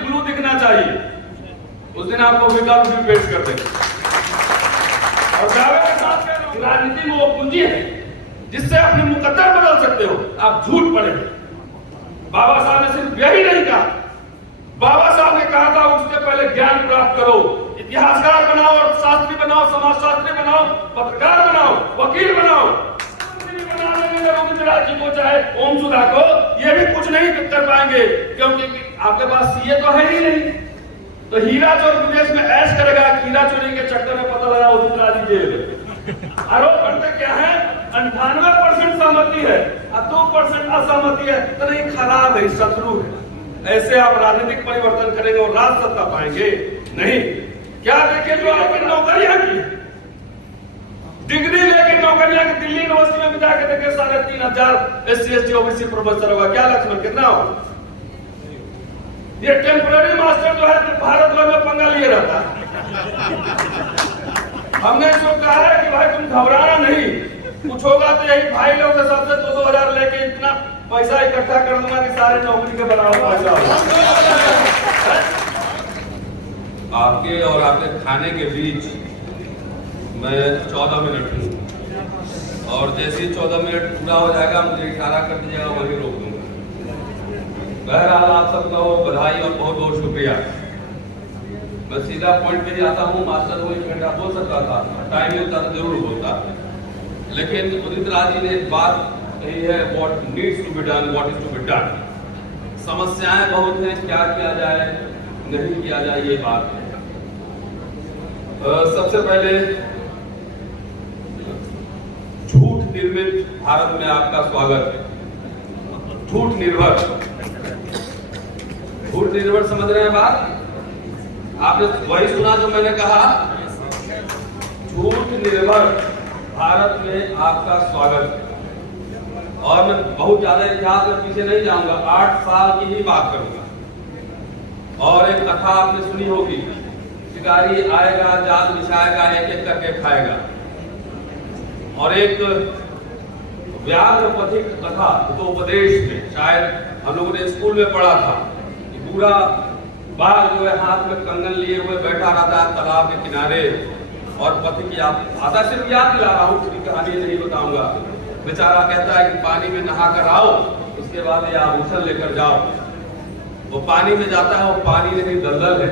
Blue दिखना चाहिए, उस दिन आपको विकल्प भी पेश कर देंगे। और दावे के साथ कह रहा हूं, राजनीति में वो पूंजी है जिससे अपने मुकद्दर बदल सकते हो। आप झूठ पड़े। बाबा साहब ने सिर्फ यही नहीं कहा, बाबा साहब ने कहा था उसके पहले ज्ञान प्राप्त करो, इतिहासकार बनाओ, अर्थशास्त्री बनाओ, समाजशास्त्री बनाओ, पत्रकार बनाओ, वकील बनाओ। बनाने में रविंद्र राज जी को चाहे ओम सुधा को ये भी कुछ नहीं कर पाएंगे, क्योंकि आपके पास सीए तो है ही नहीं। तो हीरा चोर विदेश में ऐश करेगा, हीरा चोरी के चक्कर में पता लगा उदित राज जी जेल में। आरोप करते क्या है? 98% सहमति है और 2% असहमति है। तो नहीं, खराब है, शत्रु है। ऐसे आप राजनीतिक परिवर्तन करेंगे और राज सत्ता पाएंगे नहीं। क्या देखिए जो आपकी नौकरियां की, डिग्री लेके नौकरियां की, दिल्ली यूनिवर्सिटी में जाके देखे 3,500 SC ST OBC प्रोफेसर होगा, क्या लक्ष्मण कितना होगा? ये टेम्पररी मास्टर जो है भारत भर में पंगा लिए रहता है। हमने इसको कहा है कि भाई तुम घबराना नहीं, कुछ होगा तो यही भाई लोग के सबसे 2-2 हजार लेके इतना पैसा इकट्ठा कर दूंगा कि सारे नौकरी के बराबर पैसा होगा। आपके और आपके खाने के बीच मैं 14 मिनट हूँ, और जैसे ही 14 मिनट पूरा हो जाएगा मुझे इशारा कर दीजिएगा, वहीं रोक दूंगा। बहरहाल आप सबका बधाई और बहुत बहुत शुक्रिया। मैं सीधा पॉइंट पे ही आता हूँ। मास्टर वो 1 घंटा बोल सकता था, टाइम मिलता तो जरूर बोलता, लेकिन उदित राज जी ने एक बात कही है, what needs to be done, what is to be done. समस्याएं बहुत हैं, क्या किया जाए नहीं किया जाए ये बात है। सबसे पहले झूठ निर्मित भारत में आपका स्वागत है। झूठ निर्भर समझ रहे हैं बात? आपने वही सुना जो मैंने कहा, झूठ निर्भर भारत में आपका स्वागत है। और मैं बहुत ज्यादा इतिहास में पीछे नहीं जाऊंगा, 8 साल की ही बात करूंगा। और एक कथा आपने सुनी होगी, शिकारी आएगा, जाल बिछाएगा, एक एक करके खाएगा। और एक व्याघ्र पथिक कथा हितोपदेश में, शायद हम लोगों ने स्कूल में पढ़ा था, कि पूरा बाघ जो है हाथ में कंगन लिए हुए बैठा रहता है तालाब के किनारे, और पति की भाषा सिर्फ याद दिला रहा हूँ, पूरी कहानी नहीं बताऊंगा। बेचारा कहता है कि पानी में नहा कर आओ, उसके बाद ये आभूषण लेकर जाओ। वो पानी में जाता है, वो पानी नहीं दलदल है,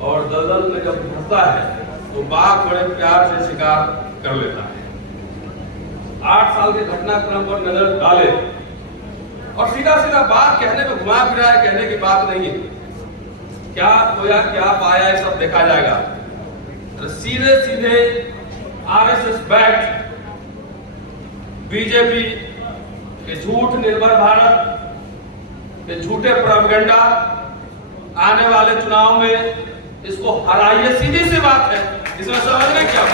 और दलदल में जब फंसता है तो बाघ बड़े प्यार से शिकार कर लेता है। 8 साल के घटनाक्रम पर नजर डाले, और सीधा सीधा बात कहने को घुमा फिरा है, कहने की बात नहीं है। क्या खोया क्या पाया है सब देखा जाएगा। सीधे सीधे RSS बैक्ड बीजेपी के झूठ निर्भर भारत के झूठे प्रोपेगेंडा, आने वाले चुनाव में इसको हराइए, सीधी सी बात है, इसमें समझने क्या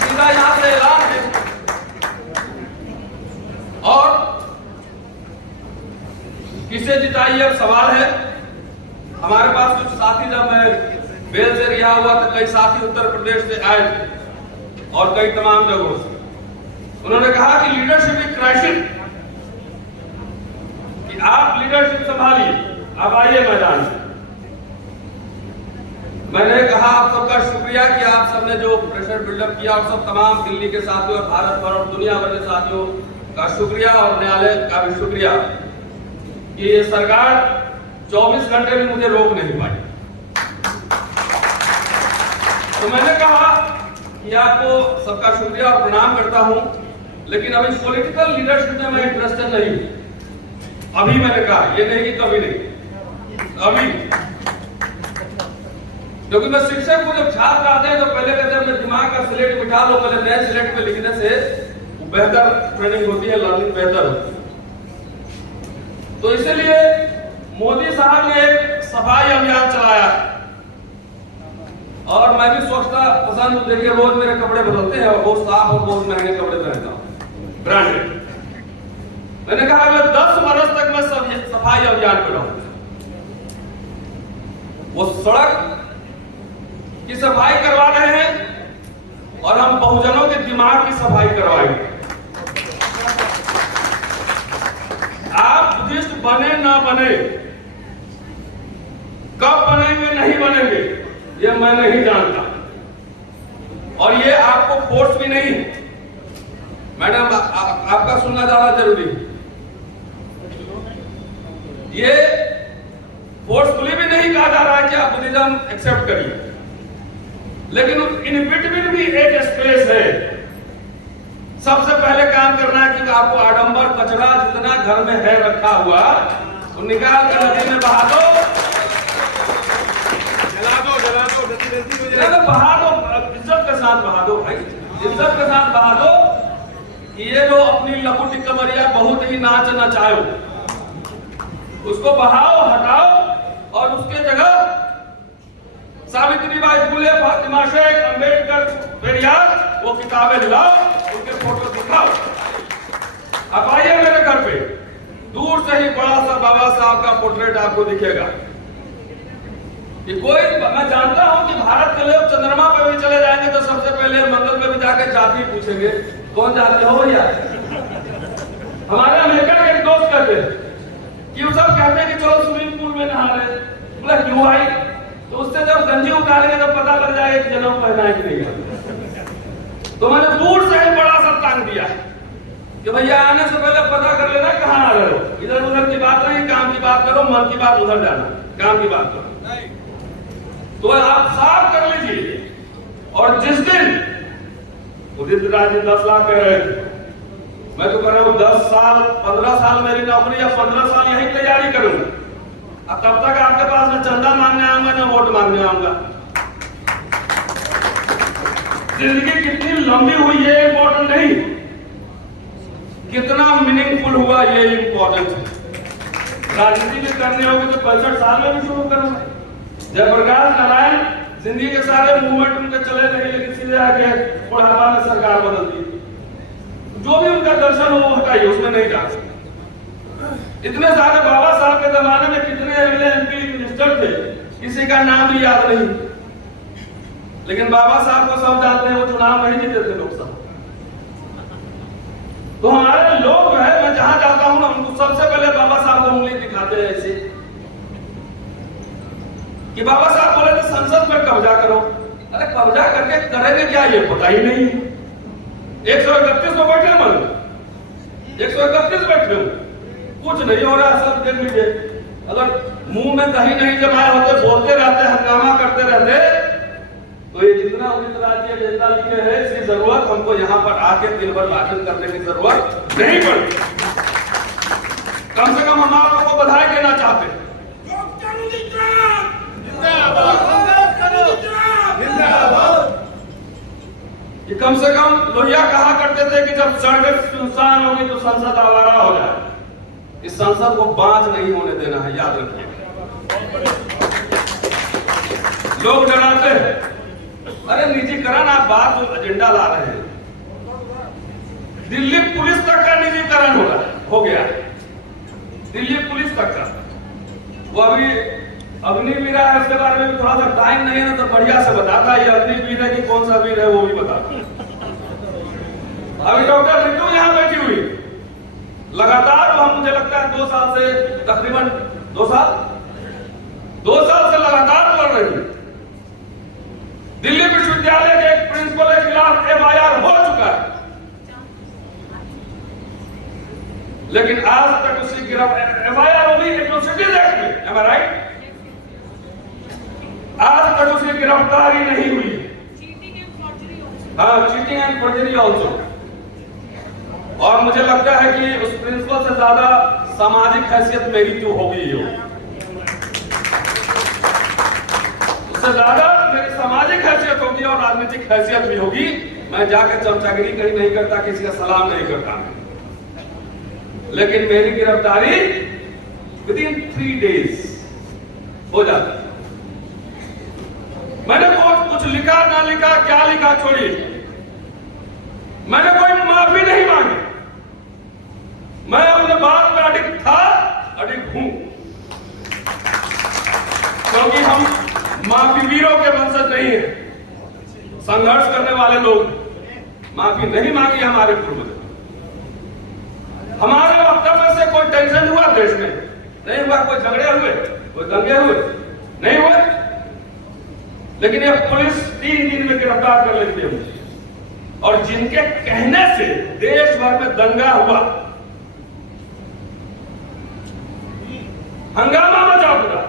सीधा यहां से ऐलान है। और किसे जिताइए अब सवाल है। हमारे पास कुछ साथी, जब मैं बेल से रिहा हुआ तो कई साथी उत्तर प्रदेश से आए और कई तमाम जगहों से। उन्होंने कहा कि लीडरशिप इज क्राइसिस, कि आप लीडरशिप संभालिए, अब आइए मैदान में। मैंने कहा आप सबका शुक्रिया कि आप सबने जो प्रेशर बिल्डअप किया, और सब तमाम दिल्ली के साथियों और भारत भर और दुनिया भर के साथियों का शुक्रिया, और न्यायालय का भी शुक्रिया कि ये सरकार 24 घंटे में मुझे रोक नहीं पाई। तो मैंने कहा कि आपको सबका शुक्रिया और प्रणाम करता हूं, लेकिन अभी पॉलिटिकल लीडरशिप में मैं इंटरेस्टेड नहीं हूं। अभी मैंने कहा, ये नहीं कि कभी नहीं, अभी। क्योंकि मैं शिक्षक को जब छात्र आते हैं तो पहले कहते हैं अपने दिमाग का स्लेट बिठा लो, पहले नए स्लेट पे लिखने से बेहतर ट्रेनिंग होती है, लर्निंग बेहतर होती है। तो इसलिए मोदी साहब ने एक सफाई अभियान चलाया, और मैं भी स्वच्छता पसंद हूं। देखिए रोज मेरे कपड़े बदलते हैं, और बहुत साफ और बहुत महंगे कपड़े पहनता हूं, ब्रांडेड। मैंने कहा अगले 10 वर्ष तक मैं सफाई अभियान पे रहूंगा। वो सड़क की सफाई करवा रहे हैं, और हम बहुजनों के दिमाग की सफाई करवाएंगे। आप बुद्धिस्ट बने ना बने, कब बनेंगे नहीं बनेंगे ये मैं नहीं जानता, और ये आपको फोर्स भी नहीं। मैडम आपका सुनना ज्यादा जरूरी है। ये फोर्सफुली भी नहीं कहा जा रहा है कि आप बुद्धिज्म एक्सेप्ट करिए, लेकिन इन बिटवीन भी एक स्पेस है। सबसे पहले काम करना है कि आपको आडंबर कचरा जितना घर में है रखा हुआ तो निकाल कर नदी में बहा दो, जला दो, बहा दो, इज्जत के साथ बहा दो भाई, इज्जत के साथ बहा दो। ये जो अपनी लकुटी कमरिया बहुत ही नाच नचाओ, उसको बहाओ, हटाओ, और उसके जगह सावित्रीबाई फुले, फातिमा शेख, अंबेडकर, पेरियार वो किताबें लाओ, उनके फोटो दिखाओ। अब आइए मेरे घर पे, दूर से ही बड़ा सा बाबा साहब का पोर्ट्रेट आपको दिखेगा। कि कोई, मैं जानता हूं कि भारत के लोग चंद्रमा पे भी चले जाएंगे तो सबसे पहले मंगल पे भी जाकर जाति पूछेंगे कौन जाते हो भैया। हमारे अमेरिका के एक दोस्त कहते हैं कि वो सब कहते हैं कि चलो स्विमिंग पूल में नहा रहे, बोला क्यों भाई, तो उससे जब गंजी उतारेंगे तब पता लग जाएगा कि जन्म पहना है कि नहीं। तो मैंने दूर से ही बड़ा सा टांग दिया कि भैया आने से पहले पता कर लेना कहाँ आ रहे हो, इधर उधर की बात नहीं, काम की बात करो, मन की बात उधर जाना, काम की बात करो। तो आप साफ कर लीजिए। और जिस दिन उदित राज 10 लाख कह रहे थे, मैं तो कर रहा हूं 10 साल 15 साल मेरी नौकरी या 15 साल यही तैयारी करूंगा। अब तब तक आपके पास न चंदा मांगने आऊंगा न वोट मांगने आऊंगा। जिंदगी कितनी लंबी हुई ये इंपॉर्टेंट नहीं, कितना मीनिंगफुल हुआ ये इंपॉर्टेंट है। राजनीति भी करनी होगी तो 65 साल में भी शुरू करूंगा। जयप्रकाश नारायण जिंदगी के सारे मूवमेंट उनके चले रहे, लेकिन सीधे आके बुढ़ापा में सरकार बदल दी। जो भी उनका दर्शन हो वो हटाइए, उसमें नहीं जा सकते। इतने सारे बाबा साहब के जमाने में कितने अगले एमपी मिनिस्टर थे, किसी का नाम भी याद नहीं, लेकिन बाबा साहब को सब जानते हैं, वो चुनाव नहीं जीते थे लोकसभा। तो हमारे लोग जो है, मैं जहां जाता हूं ना उनको सबसे पहले बाबा साहब को उंगली दिखाते हैं ऐसे कि बाबा साहब बोले थे संसद पर कब्जा करो। अरे कब्जा करके करेंगे क्या ये पता ही नहीं। 131 में बैठे मन, 131 बैठे हो, कुछ नहीं हो रहा। सब देख लीजिए, अगर मुंह में दही नहीं जमाए होते, बोलते रहते, हंगामा करते रहते, तो ये जितना उदित राज की एजेंडा लिखे है, इसकी जरूरत हमको यहाँ पर आके दिन भर भाषण करने की जरूरत नहीं पड़ती। कम से कम हम आप लोगों को बधाई देना चाहते हैं। कि कम से कम लोहिया कहा करते थे कि जब सड़कें सुनसान होगी तो संसद आवारा हो जाए। इस संसद को बांझ नहीं होने देना है, याद रखिए। लोग डराते हैं, अरे निजीकरण, आप बात जो एजेंडा ला रहे हैं, दिल्ली पुलिस तक का निजीकरण हो गया। दिल्ली पुलिस तक का, वो अभी अग्निवीर है, उसके बारे में भी थोड़ा सा टाइम नहीं है ना, तो बढ़िया से बताता है। ये अग्निवीर है कि कौन सा वीर है वो भी बताता। अभी डॉक्टर रितु यहाँ बैठी हुई लगातार, हम मुझे लगता है 2 साल से, तकरीबन 2 साल से लगातार लड़ रही है। दिल्ली विश्वविद्यालय के एक प्रिंसिपल के खिलाफ FIR हो चुका है, लेकिन आज तक उसकी FIR होगी एट्रोसिटीज एक्ट में, am I right? आज तक उसकी गिरफ्तारी नहीं हुई। हाँ, चीटिंग एंड फॉर्जरी ऑल्सो। और मुझे लगता है कि उस प्रिंसिपल से ज्यादा सामाजिक हैसियत मेरी जो होगी, उससे ज्यादा मेरी सामाजिक हैसियत होगी और राजनीतिक हैसियत भी होगी। मैं जाकर चमचागिरी कहीं नहीं करता, किसी का सलाम नहीं करता, लेकिन मेरी गिरफ्तारी विदिन 3 डेज हो जाती। मैंने कुछ लिखा ना लिखा, क्या लिखा छोड़िए, मैंने कोई माफी नहीं मांगी। मैं अपने बात में अडिग था, अडिग हूं, क्योंकि हम माफी वीरों के वंशज नहीं है। संघर्ष करने वाले लोग, माफी नहीं मांगी हमारे पूर्वज। हमारे वक्तव्य से कोई टेंशन हुआ देश में? नहीं हुआ। कोई झगड़े हुए, कोई दंगे हुए? नहीं हुए। लेकिन ये पुलिस 3 दिन में गिरफ्तार कर लेती है मुझे। और जिनके कहने से देश भर में दंगा हुआ, हंगामा मचा पूरा,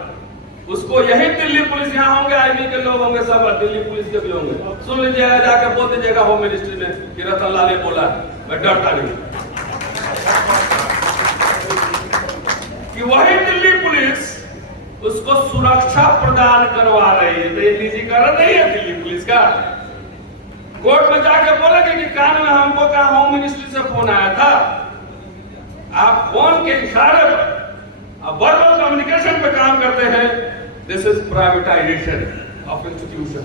उसको यही दिल्ली पुलिस, यहाँ होंगे आईबी के लोग होंगे, सब दिल्ली पुलिस के भी होंगे, सुन लीजिएगा, जाकर बोल दीजिएगा होम मिनिस्ट्री में कि रतन लाल ने बोला, मैं डरता नहीं कि वही दिल्ली पुलिस उसको सुरक्षा प्रदान करवा रही है। तो ये निजीकरण नहीं है दिल्ली पुलिस का। कोर्ट में जाके बोलेंगे कि कान में हमको कहा होम मिनिस्ट्री से फोन आया था, आप फोन के इशारे पर वर्बल कम्युनिकेशन पे काम करते हैं। This is privatisation of institution.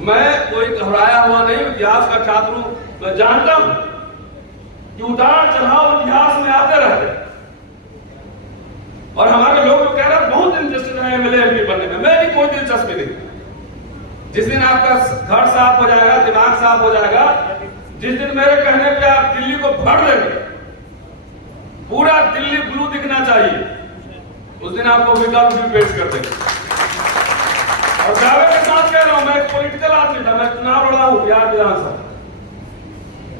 मैं कोई घबराया हुआ नहीं, इतिहास का छात्र हूं, मैं जानता हूं कि उतार चढ़ाव इतिहास में आते रहते, और हमारे लोग तो कह रहे हैं बहुत इंटरेस्टेड है एमएलए एमपी बनने में। मैं भी कोई दिलचस्पी नहीं। जिस दिन आपका घर साफ हो जाएगा, दिमाग साफ हो जाएगा, जिस दिन मेरे कहने पे आप दिल्ली को भर देंगे, पूरा दिल्ली ब्लू दिखना चाहिए, उस दिन आपको विकल्प भी पेश कर देंगे। और दावे के साथ कह रहा हूं, मैं एक पॉलिटिकल आदमी था, मैं चुनाव लड़ा हूं बिहार विधानसभा,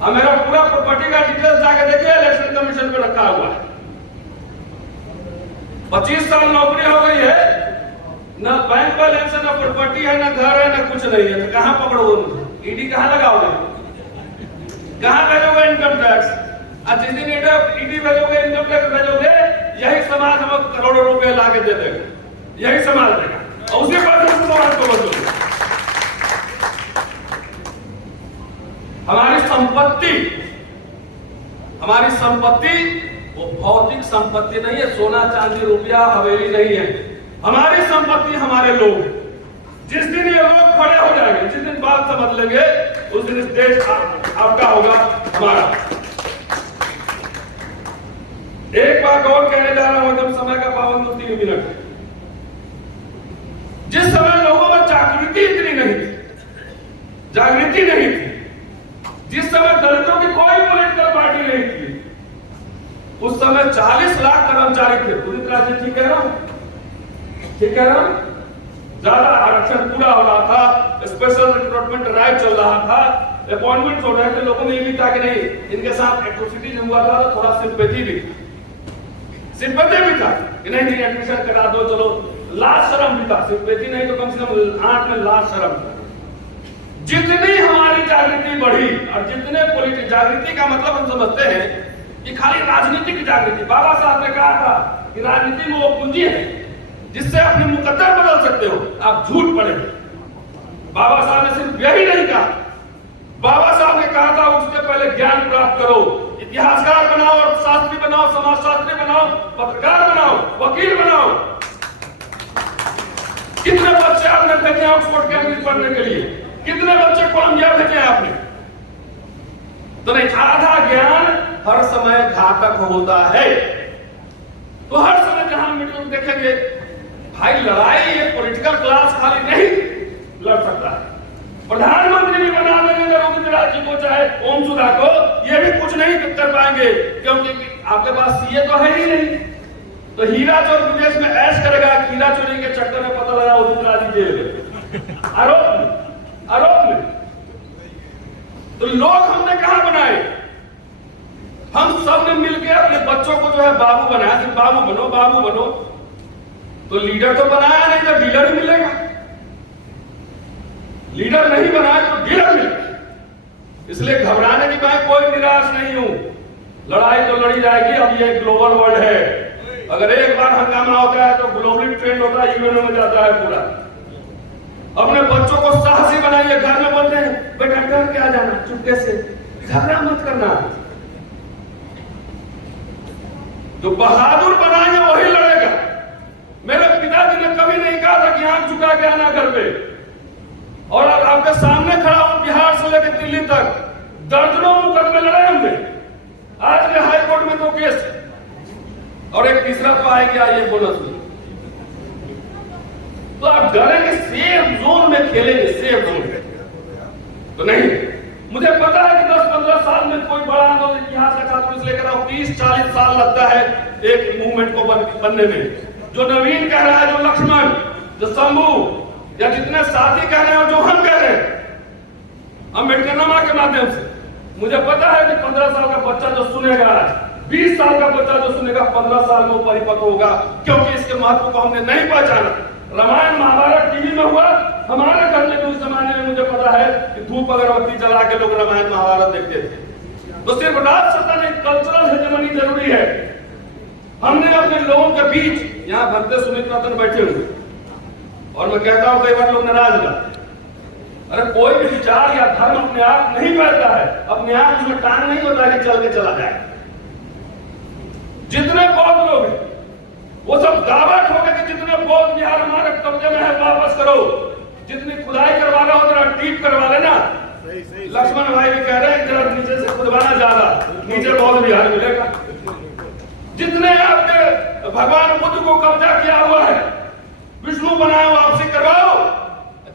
और मेरा पूरा प्रॉपर्टी का डिटेल्स जाके देखिए, इलेक्शन कमीशन पे रखा हुआ है। 25 साल नौकरी हो गई है, न बैंक बैलेंस है, न प्रॉपर्टी है, न घर है, न कुछ नहीं है, तो कहां पकड़ोगे मुझे? ईडी कहां लगाओगे? कहां भेजोगे इनकम टैक्स? और जिस दिन ईडी भेजोगे, इनकम टैक्स भेजोगे, यही समाज हमें करोड़ों रुपए ला के दे देगा, यही समाज देगा, और उसी पर समाज को बदलोगे। हमारी संपत्ति वो भौतिक संपत्ति नहीं है, सोना चांदी रुपया हवेली नहीं है। हमारी संपत्ति हमारे लोग। जिस दिन ये लोग खड़े हो जाएंगे, जिस दिन बात समझ लेंगे, उस दिन इस देश आपका होगा, हमारा। एक बात और कहने जा रहा हूं, एकदम समय का पाबंद 3 मिनट। जिस समय लोगों में जागृति इतनी नहीं थी, जिस समय दलितों की कोई पॉलिटिकल पार्टी नहीं थी, उस समय 40 लाख कर्मचारी थे। पूरी तरह से ठीक कह रहा हूं? ज्यादा आरक्षण पूरा हो रहा था, स्पेशल रिक्रूटमेंट ड्राइव चल रहा था, अपॉइंटमेंट हो रहे थे, लोगों में ये भी था कि नहीं, इनके साथ एट्रोसिटीज हुआ था, तो थोड़ा सिंपैथी भी था कि नहीं एडमिशन करा दो, चलो, लाज शर्म भी था। सिंपैथी नहीं तो कम से कम आंख में लाज शर्म था। जितनी हमारी जागृति बढ़ी, और जितने पॉलिटिक जागृति का मतलब हम समझते हैं कि खाली राजनीतिक जागृति। बाबा साहब ने कहा था कि राजनीति में वो पूंजी है जिससे अपने मुकद्दर बदल सकते हो, आप झूठ पड़े। बाबा साहब ने सिर्फ यही नहीं कहा, बाबा साहब ने कहा था उससे पहले ज्ञान प्राप्त करो, इतिहासकार बनाओ, अर्थशास्त्री बनाओ, समाजशास्त्री बनाओ, पत्रकार बनाओ, वकील बनाओ। कितने बच्चे आपने भेजे ऑक्सफोर्ड कैम्ब्रिज पढ़ने के लिए? कितने बच्चे कोलंबिया भेजे आपने? तो नहीं, आधा ज्ञान हर समय घातक होता है। तो हर समय जहां मीडिया में देखेंगे, भाई लड़ाई ये पॉलिटिकल क्लास खाली नहीं लड़ सकता है। प्रधानमंत्री भी बना देंगे रविंद्र राज्य को, चाहे ओम सुधा को, ये भी कुछ नहीं कर पाएंगे, क्योंकि आपके पास सीए तो है ही नहीं। तो हीरा चोर विदेश में ऐश करेगा, हीरा चोरी के चक्कर में पता लगा रविंद्र राज्य जेल में, आरोप में। तो लोग हमने कहां बनाए? हम सब ने मिलकर अपने बच्चों को जो है बाबू बनाया, कि बाबू बनो। तो लीडर तो बनाया नहीं, तो डीलर ही मिलेगा। लीडर नहीं बनाया तो डीलर मिलेगा। इसलिए घबराने की मैं कोई निराश नहीं हूं। लड़ाई तो लड़ी जाएगी। अब ये ग्लोबल वर्ल्ड है, अगर एक बार हंगामा होता है तो ग्लोबली ट्रेंड होता है, यूएनओ में जाता है पूरा। अपने बच्चों को साहसी बनाइए। घर में बोलते हैं बेटा डर क्या जाना, चुपके से, झगड़ा मत करना। जो बहादुर बनाएंगे वही लड़ेगा। मेरे पिताजी ने कभी नहीं कहा था कि आंख झुका के आना घर पे। और आपके सामने खड़ा हूं, बिहार से लेकर दिल्ली तक दर्जनों मुकदमे लड़े हमने। आज के हाई कोर्ट में 2 केस और एक तीसरा तो आएगा, ये बोनस में। तो आप डरेंगे, सेफ जोन में खेलेंगे, सेफ जोन में तो नहीं। मुझे पता है कि 10-15 साल में कोई बड़ा आंदोलन, इतिहास का छात्र इसलिए कह रहा हूं, 30-40 साल लगता है एक मूवमेंट को बनने में। जो नवीन कह रहा है, जो लक्ष्मण जो शंभू या जितने साथी कह रहे हैं जो हम कह रहे हैं अम्बेडकरनामा के माध्यम से, मुझे पता है कि 15 साल का बच्चा जो सुनेगा, 20 साल का बच्चा जो सुनेगा, 15 साल में वो परिपक्व होगा, क्योंकि इसके महत्व को हमने नहीं पहचाना। रामायण महाभारत टीवी में हुआ, हमारे घर में भी उस जमाने में मुझे पता है कि धूप अगरबत्ती जला के लोग रामायण महाभारत देखते थे। तो सिर्फ राज सत्ता नहीं, कल्चरल हेजेमनी जरूरी है। हमने अपने लोगों के बीच, यहाँ भक्ते सुमित रतन बैठे हुए, और मैं कहता हूं कई बार लोग नाराज होगा, अरे कोई भी विचार या धर्म अपने आप नहीं फैलता है, अपने आप उसमें टांग नहीं होता कि चल के चला जाए। जितने बौद्ध लोग हैं वो सब दावा ठोके कि जितने बौद्ध बिहार हमारे कब्जे में है वापस करो, जितनी खुदाई करवाना हो जरा टीप करवा लेना। लक्ष्मण भाई भी कह रहे हैं जरा नीचे से खुदवाना ज्यादा, नीचे बौद्ध बिहार मिलेगा। जितने आपके भगवान बुद्ध को कब्जा किया हुआ है, विष्णु बनाओ, वापसी करवाओ,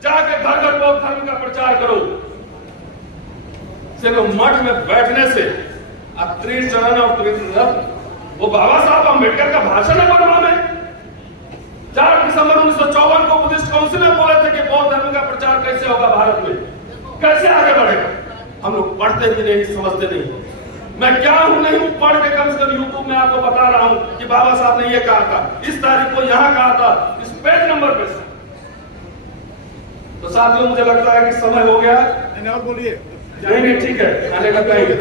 जाके घर घर बौद्ध धर्म का प्रचार करो। सिर्फ मठ में बैठने से त्रिचरण और त्रिरत्न, वो बाबा साहब अम्बेडकर का भाषण है बर्मा में। 4 दिसंबर 1954 को बुद्धिस्ट काउंसिल में बोले थे कि बौद्ध धर्म का प्रचार कैसे होगा भारत में, कैसे आगे बढ़ेगा। हम लोग पढ़ते भी नहीं, समझते नहीं। मैं क्या हूं नहीं हूं, पढ़ के कम से कम यूट्यूब में आपको बता रहा हूं कि बाबा साहब ने ये कहा था, इस तारीख को यहां कहा था, इस पेज नंबर पे। तो साथियों मुझे लगता है कि समय हो गया। और बोलिए। नहीं ठीक है, आने का कहेंगे।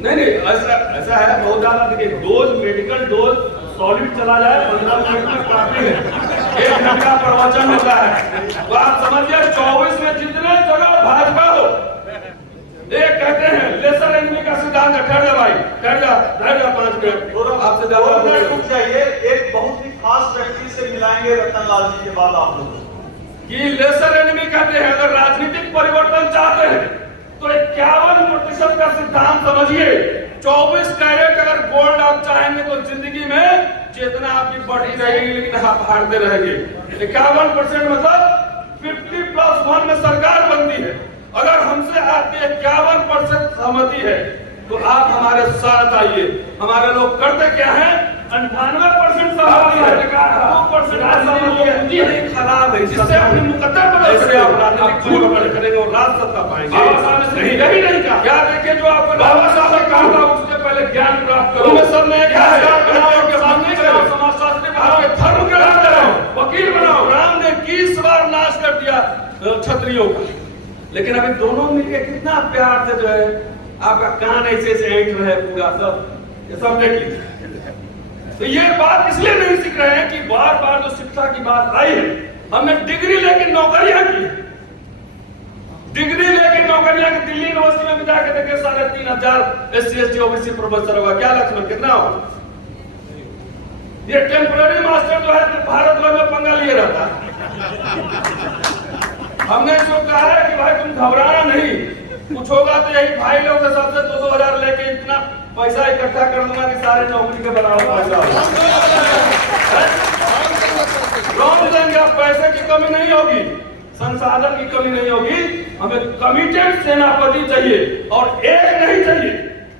नहीं ऐसा है, बहुत ज्यादा देखिए, डोज मेडिकल डोज सॉलिड चला जाए 15 मिनट में काफी है, 1 घंटा प्रवचन होता है। तो आप समझिए 24 में जितने जगह भाजपा हो, एक कहते हैं लेसर एनिमी का सिद्धांत है। ठहर जा भाई, ठहर जा 5 मिनट, आपसे ज्यादा रुक जाइए। एक बहुत ही खास व्यक्ति से मिलाएंगे रतनलाल जी के बाद आप लोग कि लेसर एनिमी कहते हैं अगर राजनीतिक परिवर्तन चाहते हैं तो 51% का सिद्धांत समझिए। 24 कैरेट अगर गोल्ड आप चाहेंगे तो जिंदगी में चेतना आपकी बढ़ी रहेगी, लेकिन आप हारते रहेंगे। 51% मतलब 50+1 में सरकार बनती है। अगर हमसे आपकी 51% सहमति है तो आप हमारे साथ आइए। हमारे लोग करते क्या है, 98% सहमति है, 2% राजनीति खराब है, जिससे अपने मुकद्दर बदल सकते हो, आप झूठ बड़े करेंगे और राज सत्ता पाएंगे। बाबा साहब ने यही नहीं कहा, क्या देखिए जो आपको बाबा साहब ने कहा था उससे पहले ज्ञान प्राप्त करो। उनमें सब ने समाजशास्त्री बनाओ, धर्म ग्रहण करो, वकील बनाओ। राम ने 20 बार नाश कर दिया क्षत्रियों का, लेकिन अभी दोनों मिलकर कितना प्यार से जो है आपका कान ऐसे ऐंठ रहे पूरा सब, ये सब देख लीजिए। तो ये बात इसलिए नहीं सीख रहे हैं कि बार बार जो शिक्षा की बात आई है, हमने डिग्री लेके नौकरियां की, डिग्री लेके नौकरियां की। दिल्ली यूनिवर्सिटी में भी जाके देखे 3500 SC ST OBC प्रोफेसर होगा, क्या लक्ष्मण कितना होगा? ये टेम्पररी मास्टर जो है तो भारत भर में पंगा लिए रहता है। हमने जो कहा है कि भाई तुम घबराना नहीं, कुछ होगा तो यही भाई लोग के सबसे 2-2 हजार लेके इतना पैसा इकट्ठा कर दूंगा कि सारे नौकरी के बराबर पैसा लौट देंगे। पैसे की कमी नहीं होगी, संसाधन की कमी नहीं होगी। हमें कमिटेड सेनापति चाहिए और एक नहीं चाहिए।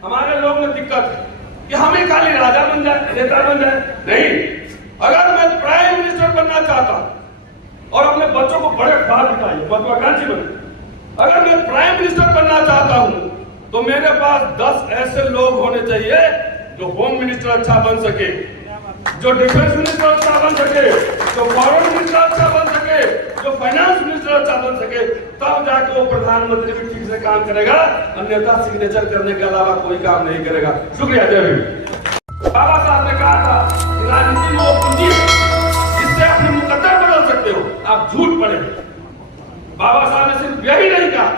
हमारे लोग में दिक्कत है कि हमें खाली राजा बन जाए, नेता बन जाए, नहीं। अगर मैं प्राइम मिनिस्टर बनना चाहता हूं और अपने बच्चों को बड़े बात दिखाइए, महत्वाकांक्षी बने, अगर मैं प्राइम मिनिस्टर बनना चाहता हूं तो मेरे पास 10 ऐसे लोग होने चाहिए जो होम मिनिस्टर अच्छा बन सके, जो डिफेंस मिनिस्टर अच्छा बन सके, जो फॉरेन मिनिस्टर अच्छा बन सके, जो फाइनेंस मिनिस्टर अच्छा बन सके, तब जाके वो प्रधानमंत्री भी ठीक से काम करेगा। अन्यथा सिग्नेचर करने के अलावा कोई काम नहीं करेगा। शुक्रिया, जय हिंद। बाबा साहब ने कहा था कि राजनीति में वो पूंजी है जिससे अपने मुकद्दर बदल सकते हो, आप झूठ पड़ेंगे। बाबा साहब ने सिर्फ यही नहीं कहा,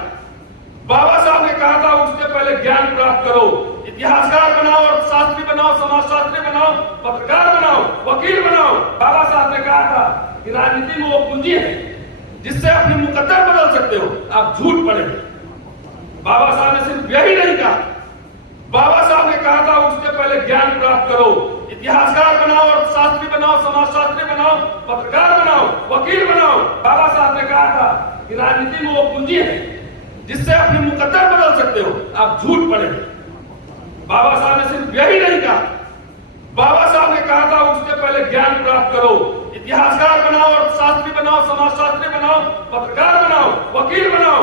बाबा साहब ने कहा था उससे पहले ज्ञान प्राप्त करो, इतिहासकार बनाओ, अर्थशास्त्री बनाओ, समाजशास्त्री बनाओ, पत्रकार बनाओ, वकील बनाओ। बाबा साहब ने कहा था कि राजनीति में वो पूंजी है जिससे अपने मुकद्दर बदल सकते हो, आप झूठ पड़ेंगे। बाबा साहब ने सिर्फ यही नहीं कहा, बाबा साहब ने कहा था उससे पहले ज्ञान प्राप्त करो, इतिहासकार बनाओ, अर्थशास्त्री बनाओ, समाजशास्त्री बनाओ, पत्रकार बनाओ, वकील बनाओ। बाबा साहब ने कहा था कि राजनीति में वो पूंजी है जिससे अपने मुकद्दर बदल सकते हो, आप झूठ पड़ेंगे। बाबा साहब ने सिर्फ यही नहीं कहा, बाबा साहब ने कहा था उससे पहले ज्ञान प्राप्त करो, करो, इतिहासकार बनाओ, अर्थशास्त्री बनाओ, समाजशास्त्री बनाओ, पत्रकार बनाओ, वकील बनाओ।